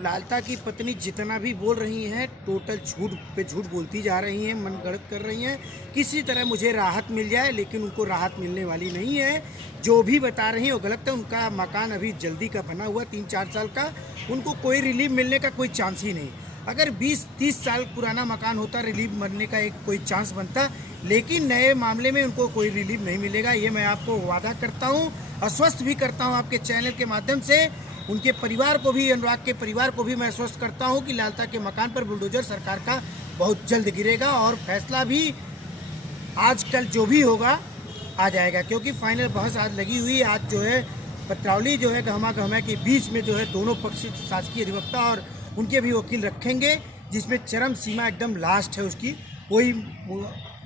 लालता की पत्नी जितना भी बोल रही हैं टोटल झूठ पे झूठ बोलती जा रही हैं, मन गढ़ंत कर रही हैं। किसी तरह मुझे राहत मिल जाए, लेकिन उनको राहत मिलने वाली नहीं है। जो भी बता रही हैं वो गलत है। उनका मकान अभी जल्दी का बना हुआ 3-4 साल का, उनको कोई रिलीफ मिलने का कोई चांस ही नहीं। अगर 20-30 साल पुराना मकान होता रिलीफ मिलने का एक कोई चांस बनता, लेकिन नए मामले में उनको कोई रिलीफ नहीं मिलेगा। ये मैं आपको वादा करता हूँ, आश्वस्त भी करता हूँ आपके चैनल के माध्यम से। उनके परिवार को भी, अनुराग के परिवार को भी मैं आश्वस्त करता हूँ कि लालता के मकान पर बुलडोजर सरकार का बहुत जल्द गिरेगा और फैसला भी आजकल जो भी होगा आ जाएगा। क्योंकि फाइनल बहस आज लगी हुई है। आज जो है पत्रावली जो है गहमा गहमा के बीच में जो है दोनों पक्ष शासकीय अधिवक्ता और उनके भी वकील रखेंगे, जिसमें चरम सीमा एकदम लास्ट है, उसकी कोई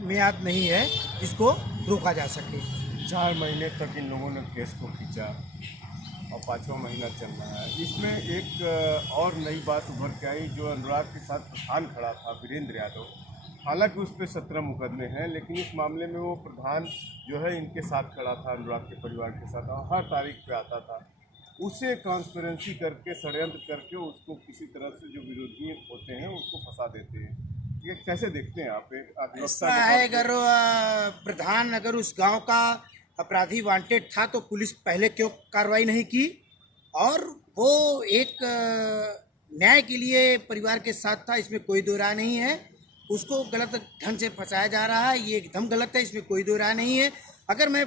मियाद नहीं है जिसको रोका जा सके। 4 महीने तक इन लोगों ने केस को खींचा और 5वां महीना चल रहा है। इसमें एक और नई बात उभर के आई, जो अनुराग के साथ प्रधान खड़ा था वीरेंद्र यादव। हालांकि उस पर 17 मुकदमे हैं, लेकिन इस मामले में वो प्रधान जो है इनके साथ खड़ा था, अनुराग के परिवार के साथ, और हर तारीख पे आता था। उसे कॉन्स्पिरेंसी करके, षड्यंत्र करके उसको किसी तरह से जो विरोधी होते हैं उसको फंसा देते हैं। ये कैसे देखते हैं आप? ऐसा है, अगर प्रधान अगर उस गांव का अपराधी वांटेड था तो पुलिस पहले क्यों कार्रवाई नहीं की? और वो एक न्याय के लिए परिवार के साथ था, इसमें कोई दो राय नहीं है। उसको गलत ढंग से फंसाया जा रहा है, ये एकदम गलत है, इसमें कोई दो राय नहीं है। अगर मैं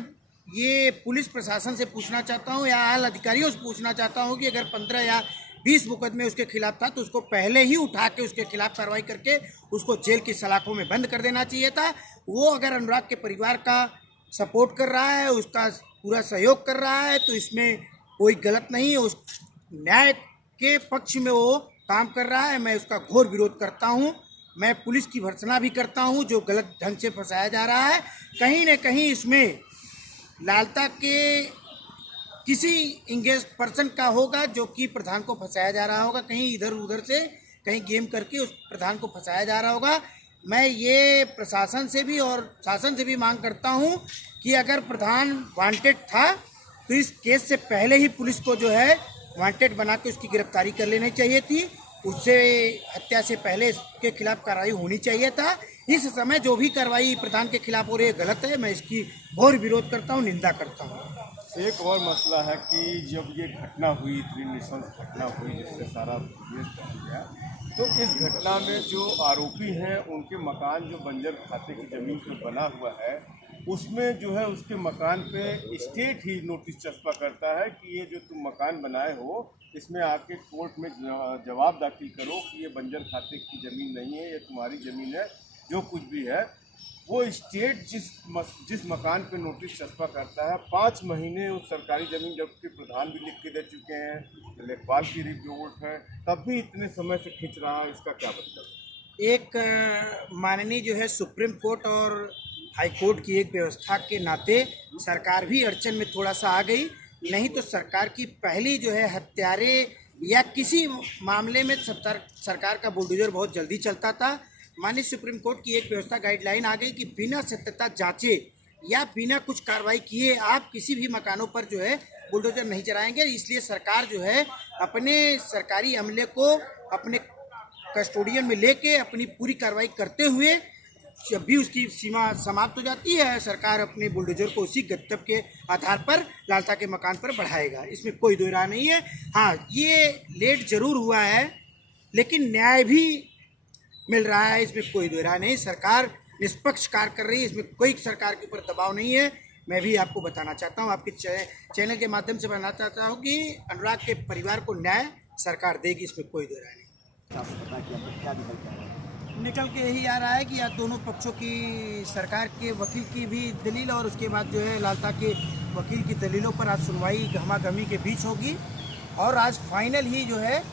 ये पुलिस प्रशासन से पूछना चाहता हूँ या आला अधिकारियों से पूछना चाहता हूँ कि अगर 15 या 20 मुकदमे उसके खिलाफ था तो उसको पहले ही उठा के उसके खिलाफ कार्रवाई करके उसको जेल की सलाखों में बंद कर देना चाहिए था। वो अगर अनुराग के परिवार का सपोर्ट कर रहा है, उसका पूरा सहयोग कर रहा है, तो इसमें कोई गलत नहीं है। उस न्याय के पक्ष में वो काम कर रहा है, मैं उसका घोर विरोध करता हूँ। मैं पुलिस की भर्त्सना भी करता हूँ जो गलत ढंग से फंसाया जा रहा है। कहीं न कहीं इसमें लालता के किसी इंगेज पर्सन का होगा जो कि प्रधान को फंसाया जा रहा होगा, कहीं इधर उधर से कहीं गेम करके उस प्रधान को फंसाया जा रहा होगा। मैं ये प्रशासन से भी और शासन से भी मांग करता हूँ कि अगर प्रधान वांटेड था तो इस केस से पहले ही पुलिस को जो है वांटेड बना के उसकी गिरफ्तारी कर लेनी चाहिए थी। उससे हत्या से पहले इसके खिलाफ कार्रवाई होनी चाहिए था। इस समय जो भी कार्रवाई प्रधान के खिलाफ हो रही है गलत है, मैं इसकी घोर विरोध करता हूँ, निंदा करता हूँ। एक और मसला है कि जब ये घटना हुई, इतनी नृशंस घटना हुई जिससे सारा देश बदल गया, तो इस घटना में जो आरोपी हैं उनके मकान जो बंजर खाते की ज़मीन पर बना हुआ है, उसमें जो है उसके मकान पे स्टेट ही नोटिस चस्पा करता है कि ये जो तुम मकान बनाए हो इसमें आके कोर्ट में जवाब दाखिल करो कि ये बंजर खाते की ज़मीन नहीं है, ये तुम्हारी ज़मीन है। जो कुछ भी है वो स्टेट जिस मकान पे नोटिस चस्पा करता है, 5 महीने उस सरकारी ज़मीन, जबकि प्रधान भी लिख के दे चुके हैं, लेखपाल की रिपोर्ट है, तब भी इतने समय से खींच रहा है, इसका क्या मतलब? एक माननीय जो है सुप्रीम कोर्ट और हाई कोर्ट की एक व्यवस्था के नाते सरकार भी अड़चन में थोड़ा सा आ गई। नहीं तो सरकार की पहली जो है हत्यारे या किसी मामले में सरकार का बुलडोजर बहुत जल्दी चलता था। माननीय सुप्रीम कोर्ट की एक व्यवस्था गाइडलाइन आ गई कि बिना सत्यता जांचे या बिना कुछ कार्रवाई किए आप किसी भी मकानों पर जो है बुलडोजर नहीं चलाएंगे। इसलिए सरकार जो है अपने सरकारी अमले को अपने कस्टोडियन में लेके अपनी पूरी कार्रवाई करते हुए, जब भी उसकी सीमा समाप्त हो जाती है, सरकार अपने बुलडोजर को उसी गंतव्य के आधार पर लालता के मकान पर बढ़ाएगा। इसमें कोई दो राय नहीं है। हाँ, ये लेट जरूर हुआ है लेकिन न्याय भी मिल रहा है, इसमें कोई दो राय नहीं। सरकार निष्पक्ष कार्य कर रही है, इसमें कोई सरकार के ऊपर दबाव नहीं है। मैं भी आपको बताना चाहता हूँ, आपके चैनल के माध्यम से बताना चाहता हूँ कि अनुराग के परिवार को न्याय सरकार देगी, इसमें कोई दो राय नहीं। निकल के यही आ रहा है कि आज दोनों पक्षों की, सरकार के वकील की भी दलील और उसके बाद जो है लालता के वकील की दलीलों पर आज सुनवाई गहमा गहमी के बीच होगी और आज फाइनल ही जो है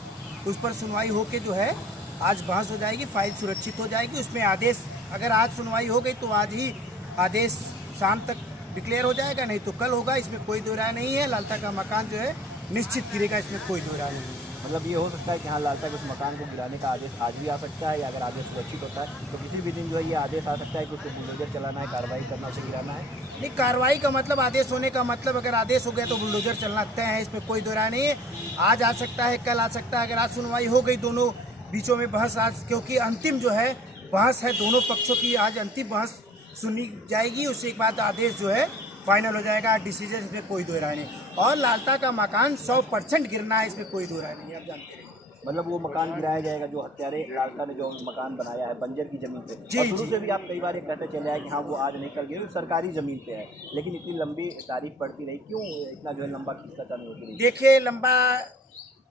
उस पर सुनवाई होके जो है आज बहस हो जाएगी, फाइल सुरक्षित हो जाएगी। उसमें आदेश, अगर आज सुनवाई हो गई तो आज ही आदेश शाम तक डिक्लेयर हो जाएगा, नहीं तो कल होगा। इसमें कोई दो राय नहीं है। लालता का मकान जो है निश्चित गिरेगा, इसमें कोई दो राय नहीं है। मतलब ये हो सकता है कि हाँ लालता के उस मकान को गिराने का आदेश आज भी आ सकता है, या अगर आदेश सुरक्षित होता है तो किसी भी दिन जो है ये आदेश आ सकता है कि उसको बुलडोजर चलाना है, कार्रवाई करना, उसे गिराना है। नहीं, कार्रवाई का मतलब आदेश होने का मतलब, अगर आदेश हो गया तो बुलडोजर चलना तय है, इसमें कोई दो राय नहीं है। आज आ सकता है, कल आ सकता है। अगर आज सुनवाई हो गई, दोनों बीचों में बहस आज, क्योंकि अंतिम जो है बहस है दोनों पक्षों की, आज अंतिम बहस सुनी जाएगी, उसके बाद आदेश जो है फाइनल हो जाएगा, डिसीजन, इसमें कोई दो राय नहीं। और लालता का मकान 100% गिरना है, इसमें कोई दो राय नहीं है, आप जानते हैं। मतलब वो मकान गिराया जाएगा जो हत्यारे लालता ने जो मकान बनाया है बंजर की जमीन पे। जी, और शुरू जी। से भी आप कई बार ये कहते चले आए कि हाँ वो आज नहीं कल गिरे, सरकारी जमीन पे है, लेकिन इतनी लंबी तारीख पड़ती रही, क्यों इतना जो है लंबा खींचता चालू होती रही? देखिए, लंबा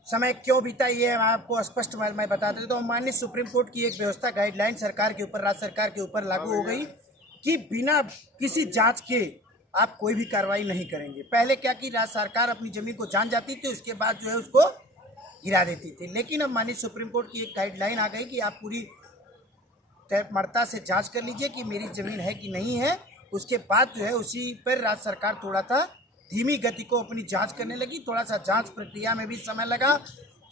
समय क्यों बीता ये है आपको स्पष्ट मैं बता देता हूँ। माननीय सुप्रीम कोर्ट की एक व्यवस्था, गाइडलाइन सरकार के ऊपर, राज्य सरकार के ऊपर लागू हो गई कि बिना किसी जांच के आप कोई भी कार्रवाई नहीं करेंगे। पहले क्या कि राज्य सरकार अपनी जमीन को जान जाती थी, उसके बाद जो है उसको गिरा देती थी। लेकिन अब माननीय सुप्रीम कोर्ट की एक गाइडलाइन आ गई कि आप पूरी तैमरता से जांच कर लीजिए कि मेरी ज़मीन है कि नहीं है। उसके बाद जो है उसी पर राज्य सरकार थोड़ा सा धीमी गति को अपनी जांच करने लगी। थोड़ा सा जांच प्रक्रिया में भी समय लगा,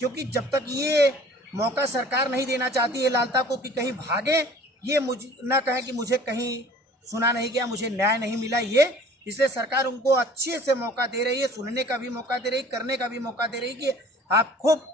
क्योंकि जब तक ये मौका सरकार नहीं देना चाहती है लालता को कि कहीं भागे, ये मुझे ना कहें कि मुझे कहीं सुना नहीं गया, मुझे न्याय नहीं मिला, ये इसलिए सरकार उनको अच्छे से मौका दे रही है, सुनने का भी मौका दे रही है, करने का भी मौका दे रही है कि आप खूब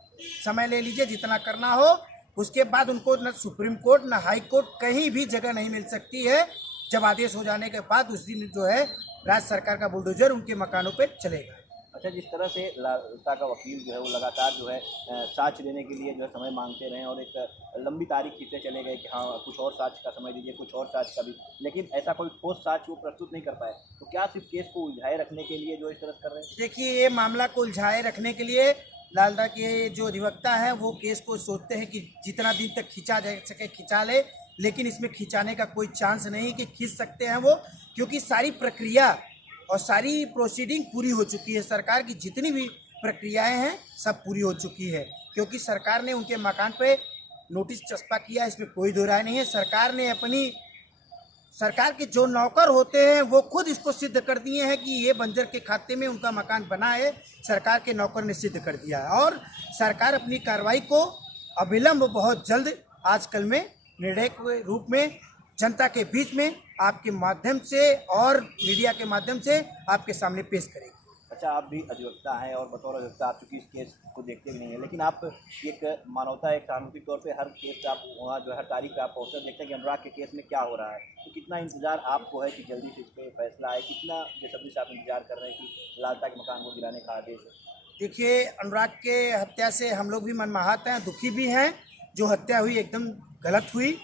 समय ले लीजिए, जितना करना हो। उसके बाद उनको न सुप्रीम कोर्ट न हाई कोर्ट कहीं भी जगह नहीं मिल सकती है। जब आदेश हो जाने के बाद उस दिन जो है राज्य सरकार का बुलडोजर उनके मकानों पे चलेगा। अच्छा, जिस तरह से लालता का वकील जो है वो लगातार जो है साक्ष्य देने के लिए जो है समय मांगते रहे और एक लंबी तारीख खींचते चले गए कि हाँ कुछ और साक्ष्य का समय दीजिए, कुछ और साक्ष्य का भी, लेकिन ऐसा कोई ठोस साक्ष्य वो प्रस्तुत नहीं कर पाए, तो क्या सिर्फ केस को उलझाए रखने के लिए जो इस तरह कर रहे हैं? देखिए, ये मामला को उलझाए रखने के लिए लालता के जो अधिवक्ता है वो केस को सोचते हैं कि जितना दिन तक खींचा जा सके खिंचा ले, लेकिन इसमें खिंचाने का कोई चांस नहीं कि खींच सकते हैं वो, क्योंकि सारी प्रक्रिया और सारी प्रोसीडिंग पूरी हो चुकी है। सरकार की जितनी भी प्रक्रियाएं हैं सब पूरी हो चुकी है, क्योंकि सरकार ने उनके मकान पे नोटिस चस्पा किया, इसमें कोई दो राय नहीं है। सरकार के जो नौकर होते हैं वो खुद इसको सिद्ध कर दिए हैं कि ये बंजर के खाते में उनका मकान बना है, सरकार के नौकर ने सिद्ध कर दिया है। और सरकार अपनी कार्रवाई को अविलंब बहुत जल्द आजकल में निर्णय के रूप में जनता के बीच में आपके माध्यम से और मीडिया के माध्यम से आपके सामने पेश करेंगे। अच्छा, आप भी अधिवक्ता हैं और बतौर अधिवक्ता आप चूँकि इस केस को देखते भी नहीं है, लेकिन आप एक मानवता, एक कानूनी तौर पे हर केस पे आप वहाँ जो हर तारीख पे आप पहुँचकर देखते हैं कि अनुराग के केस में क्या हो रहा है, तो कितना इंतजार आपको है कि जल्दी से इस पर फैसला आए, कितना बेसब्री से आप इंतजार कर रहे हैं कि लालता के मकान को गिराने का आदेश है? देखिए, अनुराग के हत्या से हम लोग भी मनमाहत हैं, दुखी भी हैं। जो हत्या हुई एकदम गलत हुई,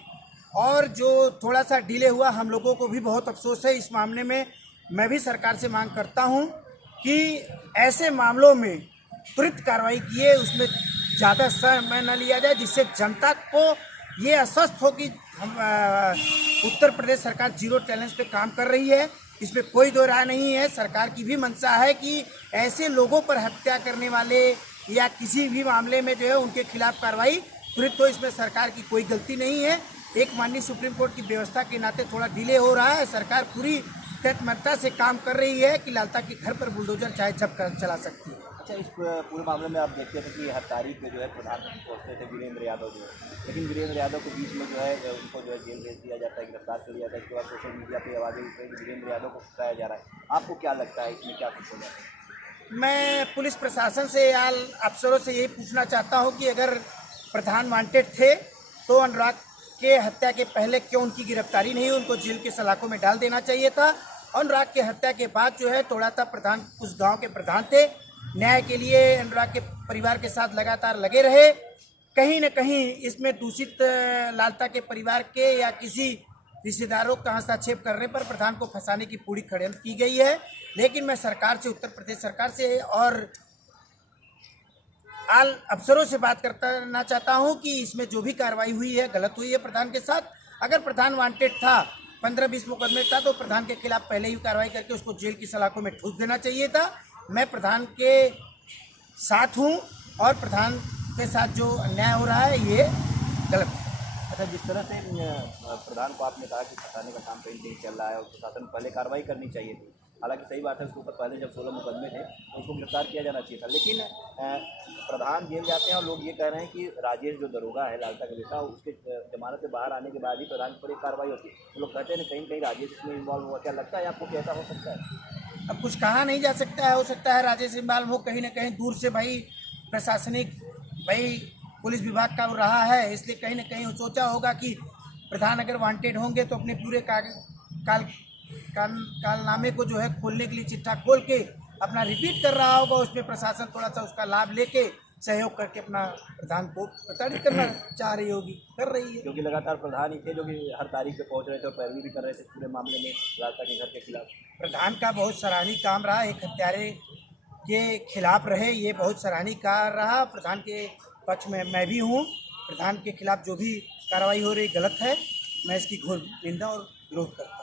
और जो थोड़ा सा डिले हुआ हम लोगों को भी बहुत अफसोस है। इस मामले में मैं भी सरकार से मांग करता हूं कि ऐसे मामलों में त्वरित कार्रवाई किए, उसमें ज़्यादा समय न लिया जाए, जिससे जनता को ये आश्वस्त हो कि हम उत्तर प्रदेश सरकार जीरो टॉलरेंस पे काम कर रही है। इसमें कोई दो राय नहीं है। सरकार की भी मंशा है कि ऐसे लोगों पर हत्या करने वाले या किसी भी मामले में जो है उनके खिलाफ कार्रवाई त्वरित हो, इसमें सरकार की कोई गलती नहीं है। एक माननीय सुप्रीम कोर्ट की व्यवस्था के नाते थोड़ा डिले हो रहा है। सरकार पूरी तत्परता से काम कर रही है कि लालता के घर पर बुलडोजर चाहे जब चला सकती है। अच्छा, इस पूरे मामले में आप देखते थे कि हर तारीख पे जो है प्रधान पहुँचते थे वीरेंद्र यादव जो है, लेकिन वीरेंद्र यादव को बीच में जो है उनको जो है जेल भेज दिया जाता है, गिरफ्तार कर लिया जाता है। इसके बाद सोशल मीडिया पे आवाज़ें उठ रही कि वीरेंद्र यादव को फंसाया जा रहा है। आपको क्या लगता है इसमें क्या कुछ हो रहा है? मैं पुलिस प्रशासन से या अफसरों से यही पूछना चाहता हूँ कि अगर प्रधान वांटेड थे तो अनुराग के हत्या के पहले क्यों उनकी गिरफ्तारी नहीं, उनको जेल के सलाखों में डाल देना चाहिए था। अनुराग के हत्या के बाद जो है थोड़ा सा प्रधान उस गांव के प्रधान थे, न्याय के लिए अनुराग के परिवार के साथ लगातार लगे रहे। कहीं न कहीं इसमें दूषित लालता के परिवार के या किसी रिश्तेदारों का हस्तक्षेप करने पर प्रधान को फंसाने की पूरी षड्यंत्र की गई है। लेकिन मैं सरकार से, उत्तर प्रदेश सरकार से और आल अफसरों से बात करना चाहता हूं कि इसमें जो भी कार्रवाई हुई है गलत हुई है प्रधान के साथ। अगर प्रधान वांटेड था, 15-20 मुकदमे था, तो प्रधान के खिलाफ पहले ही कार्रवाई करके उसको जेल की सलाखों में ठूस देना चाहिए था। मैं प्रधान के साथ हूं और प्रधान के साथ जो अन्याय हो रहा है ये गलत है। अच्छा, जिस तरह से प्रधान को आपने कहा कि फंसाने का काम कहीं नहीं चल रहा है और प्रशासन पहले कार्रवाई करनी चाहिए थी, हालांकि सही बात है, उसके ऊपर पहले जब 16 मुकदमे थे तो उसको गिरफ्तार किया जाना चाहिए था। लेकिन प्रधान जेल जाते हैं और लोग ये कह रहे हैं कि राजेश जो दरोगा है, लालता का बेटा, उसके जमानत से बाहर आने के बाद ही प्रधान पर एक कार्रवाई होती है। तो लोग कहते हैं कहीं कहीं राजेश इसमें इन्वॉल्व हुआ। क्या लगता है आपको कि ऐसा हो सकता है? अब कुछ कहा नहीं जा सकता है, हो सकता है राजेश इम्बाल हो कहीं ना कहीं दूर से भाई प्रशासनिक भाई पुलिस विभाग का वो रहा है, इसलिए कहीं ना कहीं वो सोचा होगा कि प्रधान अगर वांटेड होंगे तो अपने पूरे कालनामे को जो है खोलने के लिए चिट्ठा खोल के अपना रिपीट कर रहा होगा। उसमें प्रशासन थोड़ा सा उसका लाभ लेके सहयोग करके अपना प्रधान को प्रताड़ित करना चाह रही होगी, कर रही है। क्योंकि लगातार प्रधान ही थे जो कि हर तारीख पे पहुंच रहे थे और पैरवी भी कर रहे थे पूरे मामले में लालता के घर के खिलाफ। प्रधान का बहुत सराहनीय काम रहा, एक हत्यारे के खिलाफ रहे, ये बहुत सराहनीय कार्य रहा। प्रधान के पक्ष में मैं भी हूँ। प्रधान के खिलाफ जो भी कार्रवाई हो रही गलत है, मैं इसकी घोर निंदा और विरोध करता हूँ।